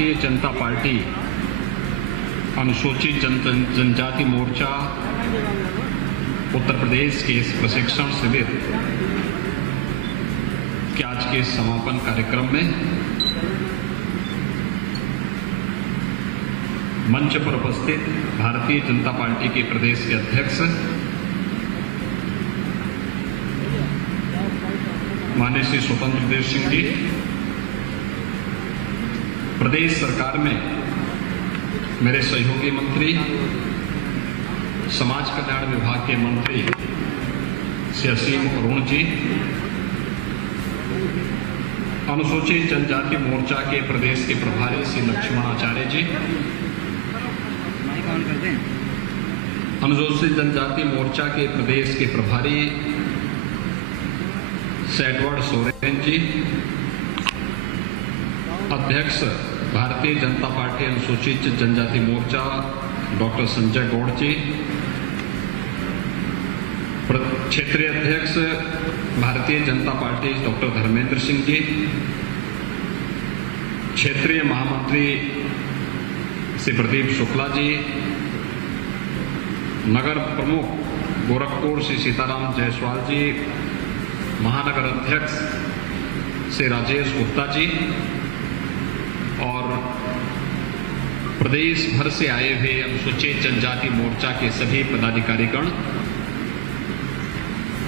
Bharatiya Janata party अनुसूचित जनजाति मोर्चा उत्तर प्रदेश के इस प्रशिक्षण शिविर के आज के समापन कार्यक्रम में मंच पर उपस्थित भारतीय जनता पार्टी के प्रदेश के अध्यक्ष माननीय श्री स्वतंत्र देव सिंह जी, प्रदेश सरकार में मेरे सहयोगी मंत्री, समाज कल्याण विभाग के मंत्री श्री असीम अरुण जी, अनुसूचित जनजाति मोर्चा के प्रदेश के प्रभारी श्री लक्ष्मण आचार्य जी, अनुसूचित जनजाति मोर्चा के प्रदेश के प्रभारी श्री एडवर्ड सोरेन जी, अध्यक्ष भारतीय जनता पार्टी अनुसूचित जनजाति मोर्चा डॉक्टर संजय गौड़ जी, क्षेत्रीय अध्यक्ष भारतीय जनता पार्टी डॉक्टर धर्मेंद्र सिंह जी, क्षेत्रीय महामंत्री श्री प्रदीप शुक्ला जी, नगर प्रमुख गोरखपुर श्री सीताराम जायसवाल जी, महानगर अध्यक्ष श्री राजेश गुप्ता जी और प्रदेश भर से आए हुए अनुसूचित जनजाति मोर्चा के सभी पदाधिकारीगण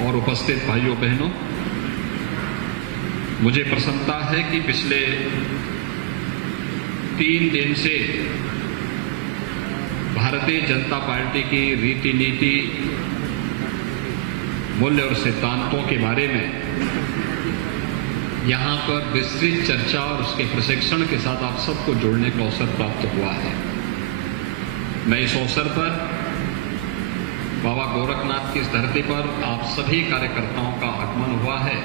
और उपस्थित भाइयों बहनों, मुझे प्रसन्नता है कि पिछले 3 दिन से भारतीय जनता पार्टी की रीति नीति, मूल्य और सिद्धांतों के बारे में यहां पर विस्तृत चर्चा और उसके प्रशिक्षण के साथ आप सबको जोड़ने का अवसर प्राप्त हुआ है। मैं इस अवसर पर बाबा गोरखनाथ की इस धरती पर आप सभी कार्यकर्ताओं का आगमन हुआ है,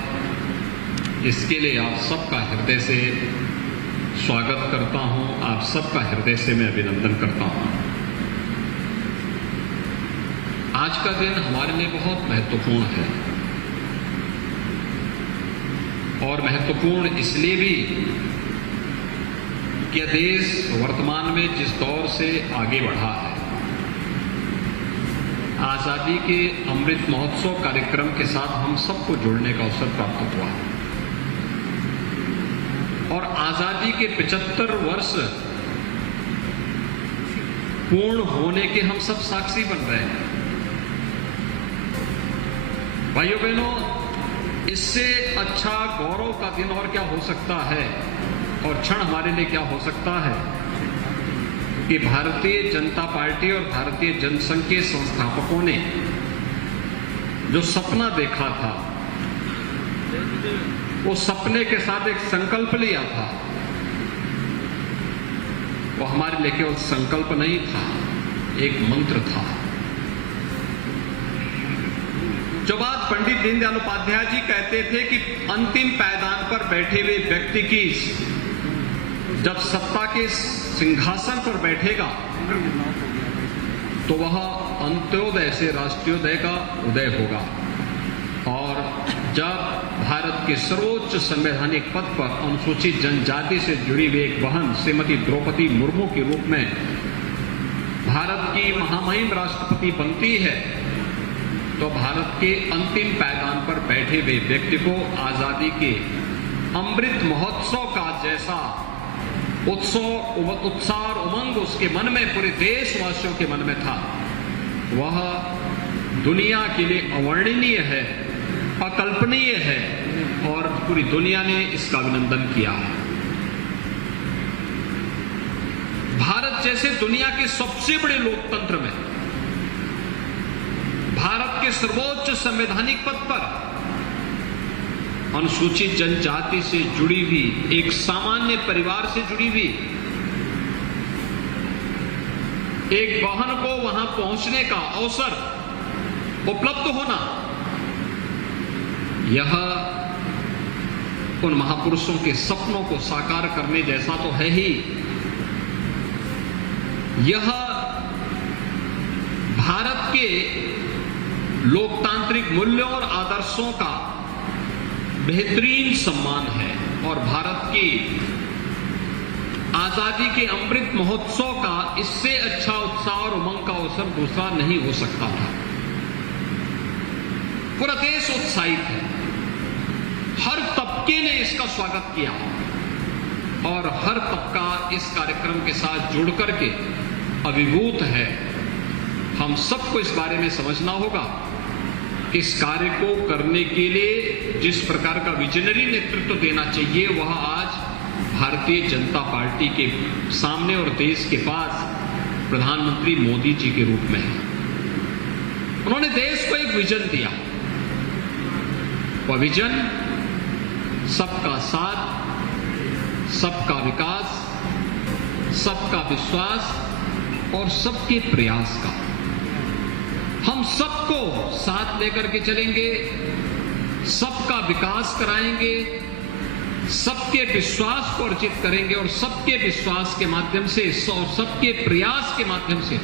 इसके लिए आप सबका हृदय से स्वागत करता हूं, आप सबका हृदय से मैं अभिनंदन करता हूं। आज का दिन हमारे लिए बहुत महत्वपूर्ण है और महत्वपूर्ण इसलिए भी कि देश वर्तमान में जिस दौर से आगे बढ़ा है, आजादी के अमृत महोत्सव कार्यक्रम के साथ हम सबको जुड़ने का अवसर प्राप्त हुआ है और आजादी के 75 वर्ष पूर्ण होने के हम सब साक्षी बन रहे हैं। भाइयों बहनों, इससे अच्छा गौरव का दिन और क्या हो सकता है और क्षण हमारे लिए क्या हो सकता है कि भारतीय जनता पार्टी और भारतीय जनसंघ के संस्थापकों ने जो सपना देखा था, वो सपने के साथ एक संकल्प लिया था। वो हमारे लिए केवल संकल्प नहीं था, एक मंत्र था। जो बात पंडित दीनदयाल उपाध्याय जी कहते थे कि अंतिम पायदान पर बैठे हुए व्यक्ति की जब सत्ता के सिंहासन पर बैठेगा तो वह अंत्योदय से राष्ट्रीयोदय का उदय होगा और जब भारत के सर्वोच्च संवैधानिक पद पर अनुसूचित जनजाति से जुड़ी हुई एक बहन श्रीमती द्रौपदी मुर्मू के रूप में भारत की महामहिम राष्ट्रपति बनती है, तो भारत के अंतिम पायदान पर बैठे हुए व्यक्ति को आजादी के अमृत महोत्सव का जैसा उत्साह और उमंग उसके मन में, पूरे देशवासियों के मन में था, वह दुनिया के लिए अवर्णनीय है, अकल्पनीय है और पूरी दुनिया ने इसका अभिनंदन किया है। भारत जैसे दुनिया के सबसे बड़े लोकतंत्र में, भारत के सर्वोच्च संवैधानिक पद पर अनुसूचित जनजाति से जुड़ी हुई, एक सामान्य परिवार से जुड़ी हुई एक बहन को वहां पहुंचने का अवसर उपलब्ध होना, यह उन महापुरुषों के सपनों को साकार करने जैसा तो है ही, यह भारत के लोकतांत्रिक मूल्यों और आदर्शों का बेहतरीन सम्मान है और भारत की आजादी के अमृत महोत्सव का इससे अच्छा उत्साह और उमंग का अवसर दूसरा नहीं हो सकता था। पूरा देश उत्साहित है, हर तबके ने इसका स्वागत किया और हर तबका इस कार्यक्रम के साथ जुड़ करके अभिभूत है। हम सबको इस बारे में समझना होगा कि इस कार्य को करने के लिए जिस प्रकार का विजनरी नेतृत्व देना चाहिए वह आज भारतीय जनता पार्टी के सामने और देश के पास प्रधानमंत्री मोदी जी के रूप में है। उन्होंने देश को एक विजन दिया, वह विजन सबका साथ, सबका विकास, सबका विश्वास और सबके प्रयास का। हम सबको साथ लेकर के चलेंगे, सबका विकास कराएंगे, सबके विश्वास को अर्जित करेंगे और सबके विश्वास के माध्यम से और सबके प्रयास के माध्यम से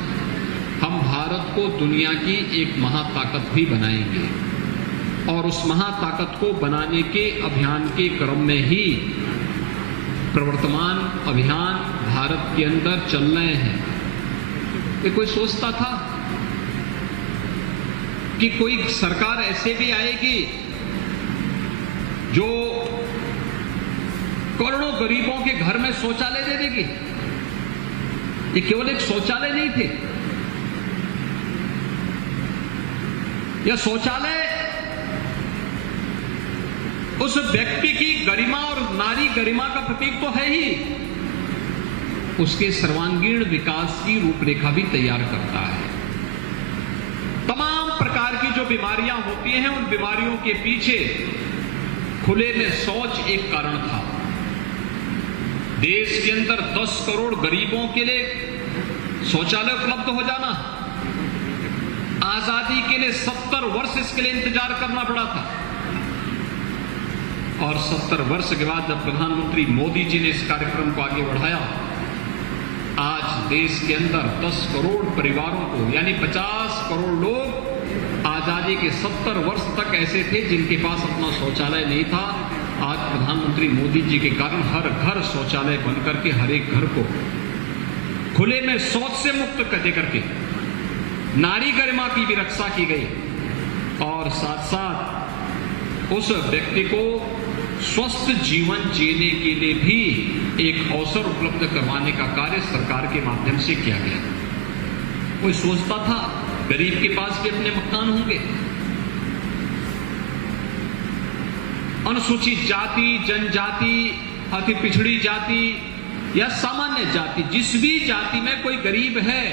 हम भारत को दुनिया की एक महाताकत भी बनाएंगे। और उस महाताकत को बनाने के अभियान के क्रम में ही प्रवर्तमान अभियान भारत के अंदर चल रहे हैं। ये कोई सोचता था कि कोई सरकार ऐसे भी आएगी जो करोड़ों गरीबों के घर में शौचालय दे देगी? ये केवल एक शौचालय नहीं थे, यह शौचालय उस व्यक्ति की गरिमा और नारी गरिमा का प्रतीक तो है ही, उसके सर्वांगीण विकास की रूपरेखा भी तैयार करता है। तमाम प्रकार की जो बीमारियां होती हैं उन बीमारियों के पीछे खुले में शौच एक कारण था। देश के अंदर 10 करोड़ गरीबों के लिए शौचालय उपलब्ध हो जाना, आजादी के लिए 70 वर्ष इसके लिए इंतजार करना पड़ा था। और 70 वर्ष के बाद जब प्रधानमंत्री मोदी जी ने इस कार्यक्रम को आगे बढ़ाया, आज देश के अंदर 10 करोड़ परिवारों को यानी 50 करोड़ लोग आजादी के 70 वर्ष तक ऐसे थे जिनके पास अपना शौचालय नहीं था। आज प्रधानमंत्री मोदी जी के कारण हर घर शौचालय बनकर के हर एक घर को खुले में शौच से मुक्त कर करके नारी गरिमा की भी रक्षा की गई और साथ साथ उस व्यक्ति को स्वस्थ जीवन जीने के लिए भी एक अवसर उपलब्ध करवाने का कार्य सरकार के माध्यम से किया गया। कोई सोचता था गरीब के पास भी अपने मकान होंगे? अनुसूचित जाति, जनजाति, अति पिछड़ी जाति या सामान्य जाति, जिस भी जाति में कोई गरीब है,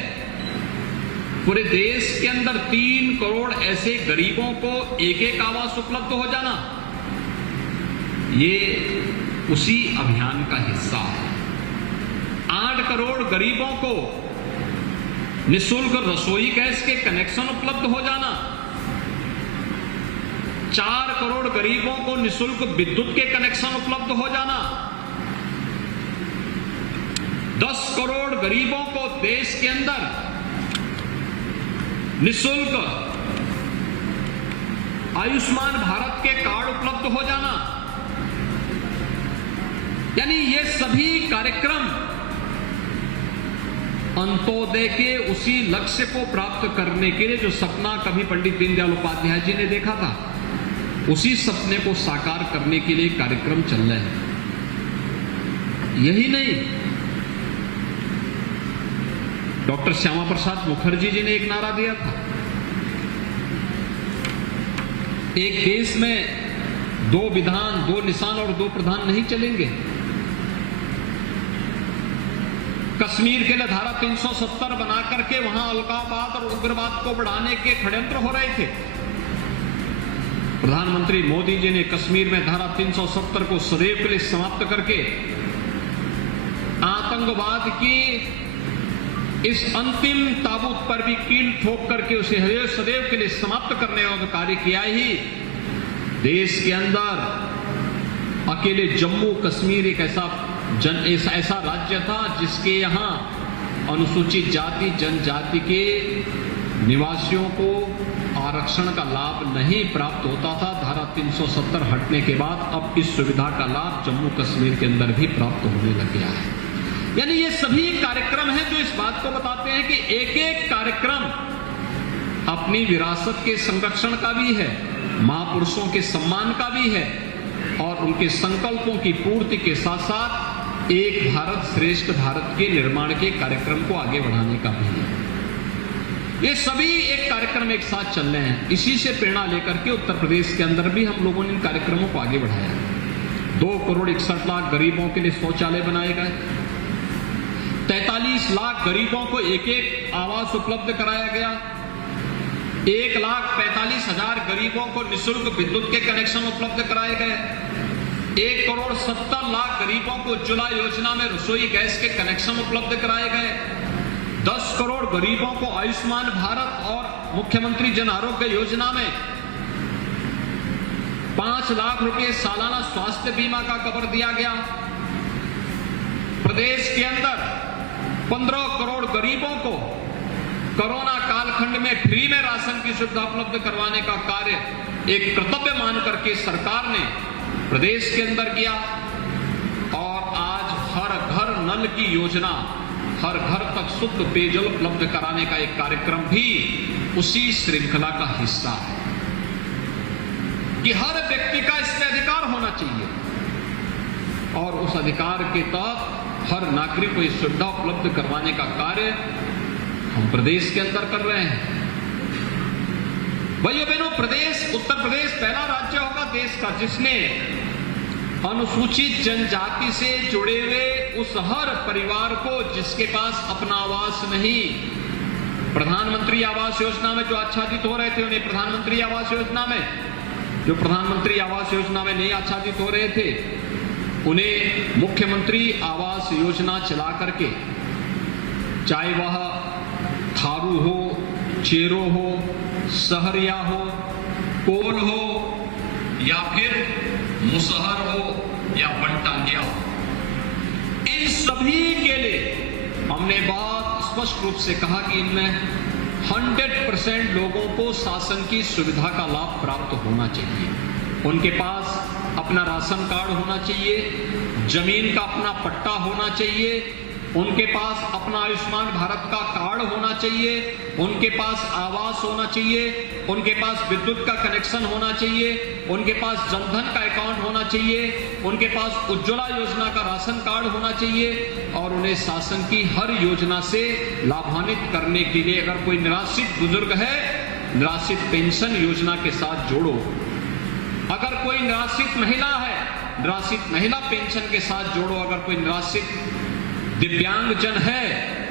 पूरे देश के अंदर 3 करोड़ ऐसे गरीबों को एक एक आवास उपलब्ध हो जाना, ये उसी अभियान का हिस्सा है। 8 करोड़ गरीबों को निःशुल्क रसोई गैस के कनेक्शन उपलब्ध हो जाना, 4 करोड़ गरीबों को निःशुल्क विद्युत के कनेक्शन उपलब्ध हो जाना, 10 करोड़ गरीबों को देश के अंदर निःशुल्क आयुष्मान भारत के कार्ड उपलब्ध हो जाना, यानी ये सभी कार्यक्रम अंत्योदय के उसी लक्ष्य को प्राप्त करने के लिए जो सपना कभी पंडित दीनदयाल उपाध्याय जी ने देखा था, उसी सपने को साकार करने के लिए कार्यक्रम चल रहे हैं। यही नहीं, डॉक्टर श्यामा प्रसाद मुखर्जी जी ने एक नारा दिया था, एक देश में 2 विधान, 2 निशान और 2 प्रधान नहीं चलेंगे। कश्मीर के लिए धारा 370 बना करके वहां अलगाववाद और उग्रवाद को बढ़ाने के षड्यंत्र हो रहे थे। प्रधानमंत्री मोदी जी ने कश्मीर में धारा 370 को सदैव के लिए समाप्त करके आतंकवाद की इस अंतिम ताबूत पर भी कील ठोक करके उसे सदैव के लिए समाप्त करने का कार्य किया ही देश के अंदर अकेले जम्मू कश्मीर एक ऐसा राज्य था जिसके यहाँ अनुसूचित जाति जनजाति के निवासियों को आरक्षण का लाभ नहीं प्राप्त होता था। धारा 370 हटने के बाद अब इस सुविधा का लाभ जम्मू कश्मीर के अंदर भी प्राप्त होने लग गया है। यानी ये सभी कार्यक्रम हैं जो इस बात को बताते हैं कि एक एक कार्यक्रम अपनी विरासत के संरक्षण का भी है, महापुरुषों के सम्मान का भी है और उनके संकल्पों की पूर्ति के साथ साथ एक भारत श्रेष्ठ भारत के निर्माण के कार्यक्रम को आगे बढ़ाने का भी है। ये सभी एक कार्यक्रम एक साथ चल रहे हैं। इसी से प्रेरणा लेकर के उत्तर प्रदेश के अंदर भी हम लोगों ने इन कार्यक्रमों को आगे बढ़ाया। 2,61,00,000 गरीबों के लिए शौचालय बनाए गए, 43 लाख गरीबों को एक एक आवास उपलब्ध कराया गया, 1,45,000 गरीबों को निःशुल्क विद्युत के कनेक्शन उपलब्ध कराए गए, 1,70,00,000 गरीबों को उज्ज्वला योजना में रसोई गैस के कनेक्शन उपलब्ध कराए गए, 10 करोड़ गरीबों को आयुष्मान भारत और मुख्यमंत्री जन आरोग्य योजना में 5 लाख रुपए सालाना स्वास्थ्य बीमा का कवर दिया गया। प्रदेश के अंदर 15 करोड़ गरीबों को कोरोना कालखंड में फ्री में राशन की सुविधा उपलब्ध करवाने का कार्य एक कर्तव्य मान करके सरकार ने प्रदेश के अंदर किया और आज हर घर नल की योजना, हर घर तक शुद्ध पेयजल उपलब्ध कराने का एक कार्यक्रम भी उसी श्रृंखला का हिस्सा है कि हर व्यक्ति का इसमें अधिकार होना चाहिए और उस अधिकार के तहत हर नागरिक को इस सुविधा उपलब्ध करवाने का कार्य हम प्रदेश के अंदर कर रहे हैं। भाइयों बहनों, उत्तर प्रदेश पहला राज्य होगा देश का जिसने अनुसूचित जनजाति से जुड़े हुए उस हर परिवार को जिसके पास अपना आवास नहीं, प्रधानमंत्री आवास योजना में जो आच्छादित हो रहे थे उन्हें प्रधानमंत्री आवास योजना में, जो प्रधानमंत्री आवास योजना में नहीं आच्छादित हो रहे थे उन्हें मुख्यमंत्री आवास योजना चला करके, चाहे वह थारू हो, चेरो हो, सहरिया हो, कोल हो या फिर मुसहर हो या बनटांगिया हो, इन सभी के लिए हमने बहुत स्पष्ट रूप से कहा कि इनमें 100% लोगों को शासन की सुविधा का लाभ प्राप्त होना चाहिए। उनके पास अपना राशन कार्ड होना चाहिए, जमीन का अपना पट्टा होना चाहिए, उनके पास अपना आयुष्मान भारत का कार्ड होना चाहिए, उनके पास आवास होना चाहिए, उनके पास विद्युत का कनेक्शन होना चाहिए, उनके पास जनधन का अकाउंट होना चाहिए, उनके पास उज्ज्वला योजना का राशन कार्ड होना चाहिए और उन्हें शासन की हर योजना से लाभान्वित करने के लिए अगर कोई निराश्रित बुजुर्ग है, निराश्रित पेंशन योजना के साथ जोड़ो। अगर कोई निराश्रित महिला है, निराश्रित महिला पेंशन के साथ जोड़ो। अगर कोई निराश्रित दिव्यांगजन है,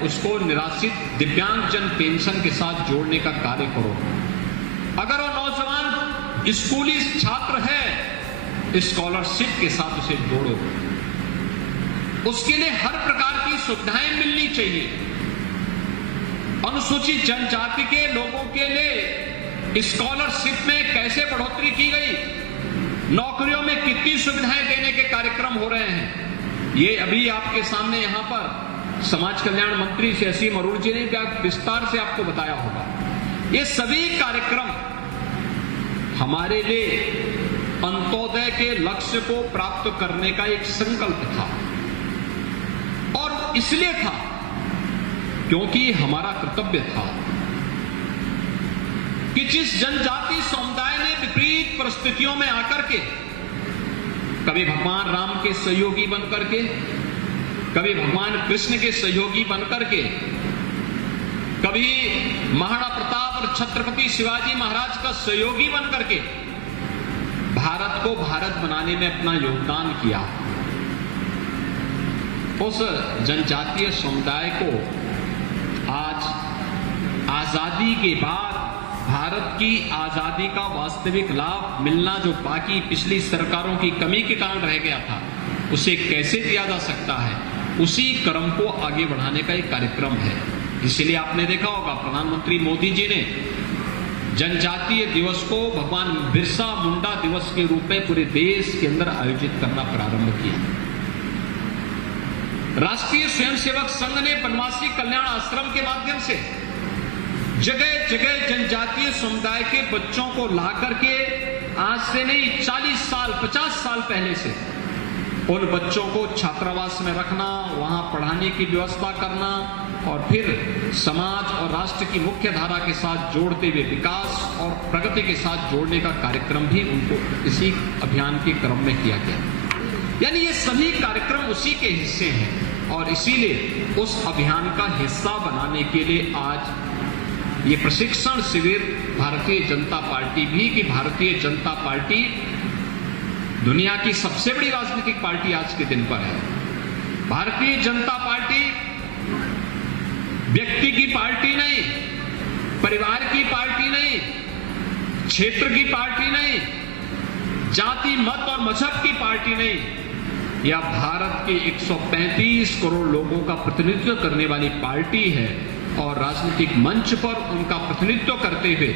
उसको निराश्रित दिव्यांगजन पेंशन के साथ जोड़ने का कार्य करो। अगर वो नौजवान स्कूली छात्र है, स्कॉलरशिप के साथ उसे जोड़ो। उसके लिए हर प्रकार की सुविधाएं मिलनी चाहिए। अनुसूचित जनजाति के लोगों के लिए स्कॉलरशिप में कैसे बढ़ोतरी की गई, नौकरियों में कितनी सुविधाएं देने के कार्यक्रम हो रहे हैं, ये अभी आपके सामने यहां पर समाज कल्याण मंत्री श्री असीम अरुण जी ने विस्तार से आपको बताया होगा। ये सभी कार्यक्रम हमारे लिए अंत्योदय के लक्ष्य को प्राप्त करने का एक संकल्प था और इसलिए था क्योंकि हमारा कर्तव्य था कि जिस जनजाति समुदाय ने विपरीत परिस्थितियों में आकर के कभी भगवान राम के सहयोगी बनकर के, कभी भगवान कृष्ण के सहयोगी बनकर के, कभी महाराणा प्रताप और छत्रपति शिवाजी महाराज का सहयोगी बनकर के भारत को भारत बनाने में अपना योगदान किया, उस जनजातीय समुदाय को आज आजादी के बाद भारत की आजादी का वास्तविक लाभ मिलना जो बाकी पिछली सरकारों की कमी के कारण रह गया था, उसे कैसे दिया जा सकता है, उसी क्रम को आगे बढ़ाने का एक कार्यक्रम है। इसलिए आपने देखा होगा प्रधानमंत्री मोदी जी ने जनजातीय दिवस को भगवान बिरसा मुंडा दिवस के रूप में पूरे देश के अंदर आयोजित करना प्रारंभ किया। राष्ट्रीय स्वयंसेवक संघ ने वनवासी कल्याण आश्रम के माध्यम से जगह जगह जनजातीय समुदाय के बच्चों को ला करके आज से नहीं 40 साल 50 साल पहले से उन बच्चों को छात्रावास में रखना, वहां पढ़ाने की व्यवस्था करना और फिर समाज और राष्ट्र की मुख्य धारा के साथ जोड़ते हुए विकास और प्रगति के साथ जोड़ने का कार्यक्रम भी उनको इसी अभियान के क्रम में किया गया। यानी ये सभी कार्यक्रम उसी के हिस्से हैं और इसीलिए उस अभियान का हिस्सा बनाने के लिए आज ये प्रशिक्षण शिविर भारतीय जनता पार्टी भी, कि भारतीय जनता पार्टी दुनिया की सबसे बड़ी राजनीतिक पार्टी आज के दिन पर है। भारतीय जनता पार्टी व्यक्ति की पार्टी नहीं, परिवार की पार्टी नहीं, क्षेत्र की पार्टी नहीं, जाति मत और मजहब की पार्टी नहीं, यह भारत के 135 करोड़ लोगों का प्रतिनिधित्व करने वाली पार्टी है और राजनीतिक मंच पर उनका प्रतिनिधित्व करते हुए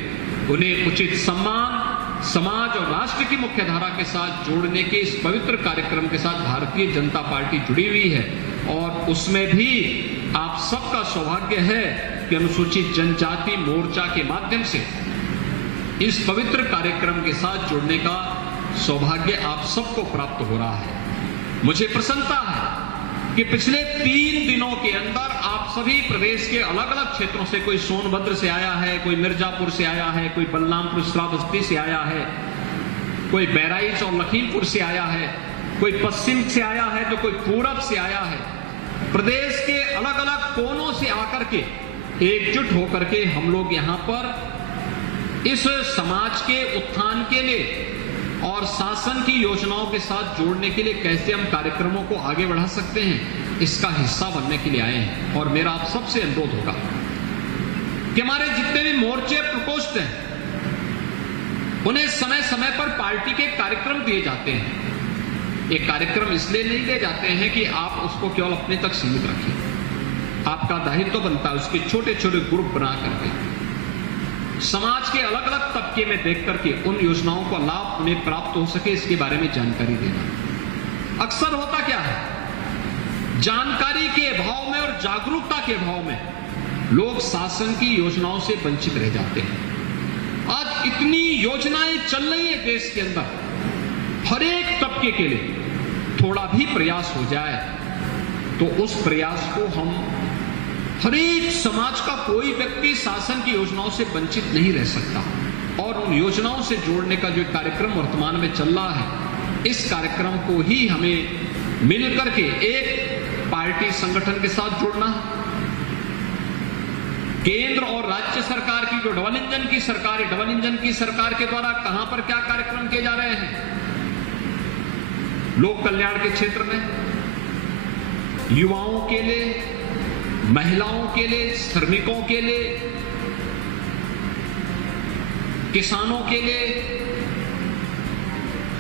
उन्हें उचित सम्मान समाज और राष्ट्र की मुख्य धारा के साथ जोड़ने के इस पवित्र कार्यक्रम के साथ भारतीय जनता पार्टी जुड़ी हुई है। और उसमें भी आप सबका सौभाग्य है कि अनुसूचित जनजाति मोर्चा के माध्यम से इस पवित्र कार्यक्रम के साथ जुड़ने का सौभाग्य आप सबको प्राप्त हो रहा है। मुझे प्रसन्नता है कि पिछले 3 दिनों के अंदर आप सभी प्रदेश के अलग अलग क्षेत्रों से, कोई सोनभद्र से आया है, कोई मिर्जापुर से आया है, कोई बलरामपुर श्रावस्ती से आया है, कोई बहराइच और लखीमपुर से आया है, कोई पश्चिम से आया है तो कोई पूरब से आया है। प्रदेश के अलग अलग कोनों से आकर के एकजुट होकर के हम लोग यहाँ पर इस समाज के उत्थान के लिए और शासन की योजनाओं के साथ जोड़ने के लिए कैसे हम कार्यक्रमों को आगे बढ़ा सकते हैं, इसका हिस्सा बनने के लिए आए हैं। और मेरा आप सबसे अनुरोध होगा कि हमारे जितने भी मोर्चे प्रकोष्ठ हैं उन्हें समय समय पर पार्टी के कार्यक्रम दिए जाते हैं। ये कार्यक्रम इसलिए नहीं दिए जाते हैं कि आप उसको केवल अपने तक सीमित रखें। आपका दायित्व बनता है उसके छोटे छोटे ग्रुप बना करके समाज के अलग अलग तबके में देख करके उन योजनाओं का लाभ उन्हें प्राप्त हो सके, इसके बारे में जानकारी देना। अक्सर होता क्या है, जानकारी के अभाव में और जागरूकता के अभाव में लोग शासन की योजनाओं से वंचित रह जाते हैं। आज इतनी योजनाएं चल रही है देश के अंदर, हर एक तबके के लिए थोड़ा भी प्रयास हो जाए तो उस प्रयास को हम, हर एक समाज का कोई व्यक्ति शासन की योजनाओं से वंचित नहीं रह सकता। और उन योजनाओं से जोड़ने का जो कार्यक्रम वर्तमान में चल रहा है, इस कार्यक्रम को ही हमें मिलकर के एक पार्टी संगठन के साथ जोड़ना। केंद्र और राज्य सरकार की जो डबल इंजन की सरकार है, डबल इंजन की सरकार के द्वारा कहां पर क्या कार्यक्रम किए जा रहे हैं, लोक कल्याण के क्षेत्र में, युवाओं के लिए, महिलाओं के लिए, श्रमिकों के लिए, किसानों के लिए,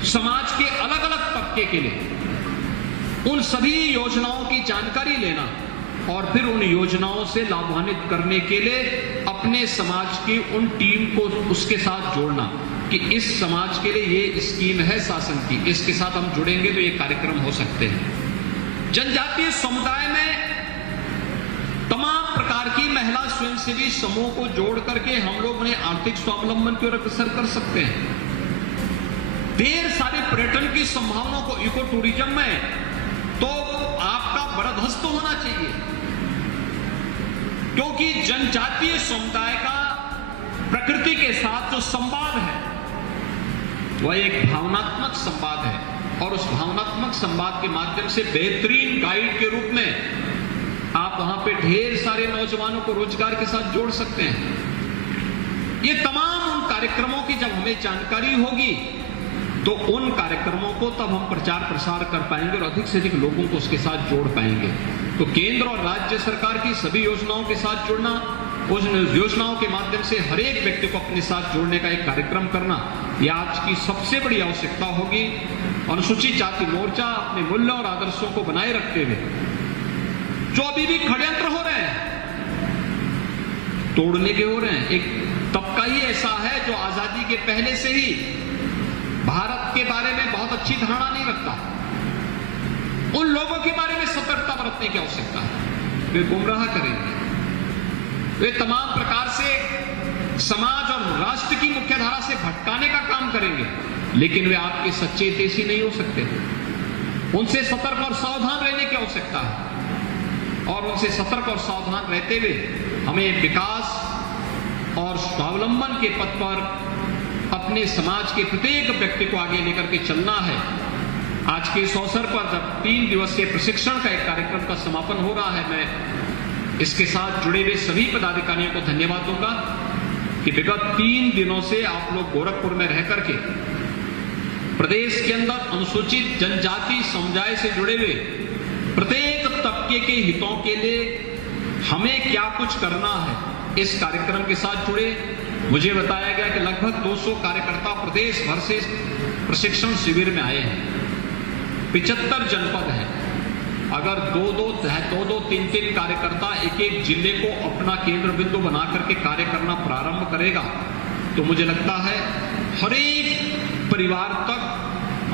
समाज के अलग अलग तबके के लिए, उन सभी योजनाओं की जानकारी लेना और फिर उन योजनाओं से लाभान्वित करने के लिए अपने समाज की उन टीम को उसके साथ जोड़ना कि इस समाज के लिए ये स्कीम है शासन की, इसके साथ हम जुड़ेंगे तो ये कार्यक्रम हो सकते हैं। जनजातीय समुदाय में तमाम प्रकार की महिला स्वयंसेवी समूह को जोड़ करके हम लोग उन्हें आर्थिक स्वावलंबन की ओर अग्रसर कर सकते हैं। ढेर सारे पर्यटन की संभावनाओं को, इको टूरिज्म में तो आपका बरदस्त होना चाहिए, क्योंकि जनजातीय समुदाय का प्रकृति के साथ जो संवाद है वह एक भावनात्मक संवाद है और उस भावनात्मक संवाद के माध्यम से बेहतरीन गाइड के रूप में आप वहां पे ढेर सारे नौजवानों को रोजगार के साथ जोड़ सकते हैं। ये तमाम उन कार्यक्रमों की जब हमें जानकारी होगी तो उन कार्यक्रमों को तब हम प्रचार प्रसार कर पाएंगे और अधिक से अधिक लोगों को उसके साथ जोड़ पाएंगे। तो केंद्र और राज्य सरकार की सभी योजनाओं के साथ जुड़ना, उस योजनाओं के माध्यम से हर एक व्यक्ति को अपने साथ जोड़ने का एक कार्यक्रम करना, यह आज की सबसे बड़ी आवश्यकता होगी। अनुसूचित जाति मोर्चा अपने मूल्य और आदर्शों को बनाए रखते हुए जो अभी भी षड्यंत्र हो रहे हैं, तोड़ने के हो रहे हैं। एक तबका ही ऐसा है जो आजादी के पहले से ही भारत के बारे में बहुत अच्छी धारणा नहीं रखता। उन लोगों के बारे में सतर्कता बरतने की आवश्यकता है। वे गुमराह करेंगे, वे तमाम प्रकार से समाज और राष्ट्र की मुख्य धारा से भटकाने का काम करेंगे, लेकिन वे आपके सच्चे हितैषी नहीं हो सकते। उनसे सतर्क और सावधान रहने की आवश्यकता है और उनसे सतर्क और सावधान रहते हुए हमें विकास और स्वावलंबन के पथ पर अपने समाज के प्रत्येक व्यक्ति को आगे लेकर के चलना है। आज के इस अवसर पर जब 3 दिवसीय प्रशिक्षण का एक कार्यक्रम का समापन हो रहा है, मैं इसके साथ जुड़े हुए सभी पदाधिकारियों को धन्यवाद दूंगा कि विगत 3 दिनों से आप लोग गोरखपुर में रह करके प्रदेश के अंदर अनुसूचित जनजाति समुदाय से जुड़े हुए प्रत्येक तबके के हितों के लिए हमें क्या कुछ करना है, इस कार्यक्रम के साथ जुड़े। मुझे बताया गया कि लगभग 200 कार्यकर्ता प्रदेश भर से प्रशिक्षण शिविर में आए हैं। 75 जनपद हैं। अगर 2-2, 3-3 कार्यकर्ता एक जिले को अपना केंद्र बिंदु बना करके कार्य करना प्रारंभ करेगा तो मुझे लगता है हर एक परिवार तक,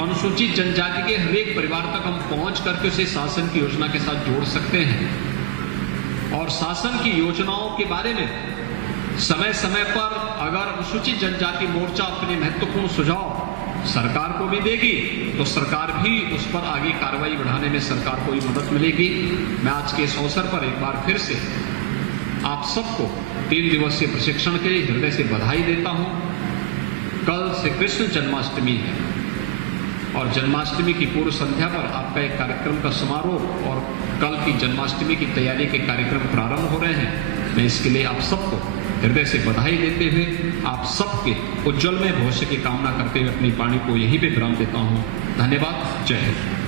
अनुसूचित जनजाति के हर एक परिवार तक हम पहुंच करके उसे शासन की योजना के साथ जोड़ सकते हैं। और शासन की योजनाओं के बारे में समय समय पर अगर अनुसूचित जनजाति मोर्चा अपने महत्वपूर्ण सुझाव सरकार को भी देगी तो सरकार भी उस पर आगे कार्रवाई बढ़ाने में सरकार को भी मदद मिलेगी। मैं आज के इस अवसर पर एक बार फिर से आप सबको 3 दिवसीय प्रशिक्षण के लिए हृदय से बधाई देता हूं। कल से कृष्ण जन्माष्टमी है और जन्माष्टमी की पूर्व संध्या पर आपका एक कार्यक्रम का समारोह और कल की जन्माष्टमी की तैयारी के कार्यक्रम प्रारंभ हो रहे हैं। मैं इसके लिए आप सबको हृदय से बधाई देते हुए आप सबके उज्जवल में भविष्य की कामना करते हुए अपनी वाणी को यहीं पे विराम देता हूं। धन्यवाद। जय हिंद।